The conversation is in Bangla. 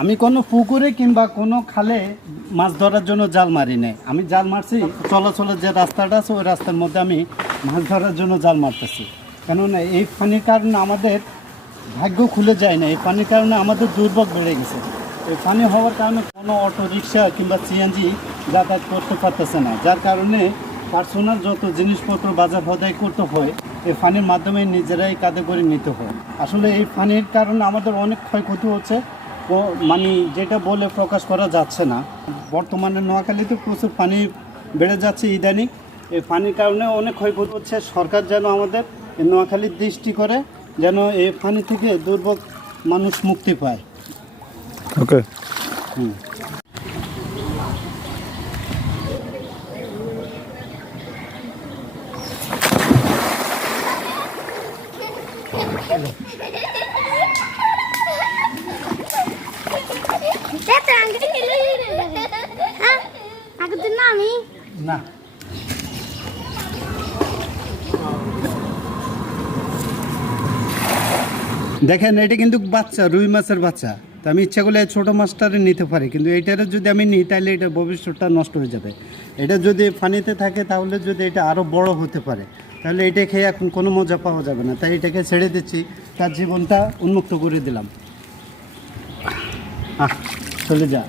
আমি কোনো পুকুরে কিংবা কোনো খালে মাছ ধরার জন্য জাল মারি নাই। আমি জাল মারছি চলাচলের যে রাস্তাটা আছে ওই রাস্তার মধ্যে আমি মাছ ধরার জন্য জাল মারতেছি। কেননা এই পানির কারণে আমাদের ভাগ্য খুলে যায় না, এই পানির কারণে আমাদের দুর্ভোগ বেড়ে গেছে। এই পানি হওয়ার কারণে কোনো অটো রিক্সা কিংবা সিএনজি যাতায়াত করতে পারতেছে না, যার কারণে পার্সোনাল যত জিনিসপত্র বাজার সদাই করতে হয় এই পানির মাধ্যমে নিজেরাই কাঁধে করে নিতে হয়। আসলে এই পানির কারণে আমাদের অনেক ক্ষয়ক্ষতি হচ্ছে, মানে যেটা বলে প্রকাশ করা যাচ্ছে না। বর্তমানে নোয়াখালীতে প্রচুর পানি বেড়ে যাচ্ছে ইদানিং, এই পানির কারণে অনেক ক্ষয়ক্ষতি হচ্ছে। সরকার যেন আমাদের এই নোয়াখালীর দৃষ্টি করে, যেন এই পানি থেকে দুর্ভোগ মানুষ মুক্তি পায়। ওকে। হুম। না দেখেন, এটা কিন্তু বাচ্চা, রুই মাছের বাচ্চা। তো আমি ইচ্ছা করলে ছোটো মাছটারে নিতে পারি, কিন্তু এইটারে যদি আমি নিই তাহলে এটা ভবিষ্যৎটা নষ্ট হয়ে যাবে। এটা যদি পানিতে থাকে তাহলে যদি এটা আরও বড় হতে পারে, তাহলে এটা খেয়ে এখন কোনো মজা পাওয়া যাবে না। তাই এটাকে ছেড়ে দিচ্ছি, তার জীবনটা উন্মুক্ত করে দিলাম। চলে যা।